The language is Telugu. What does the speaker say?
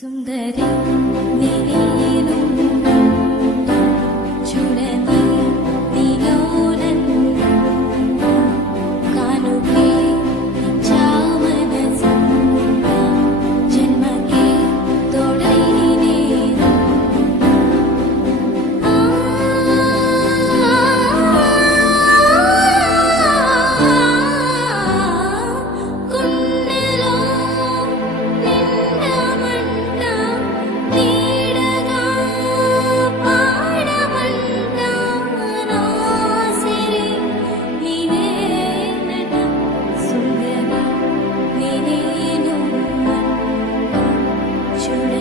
సుందరి నేను చూడని నీలో నన్ను కానుకే ఇచ్చామనసు జన్మకే తోడై నేను గుండెలో నిండమంట నీడగా పాడమంట నా సిరి నీవేనట సుందరి నేనేను చూడ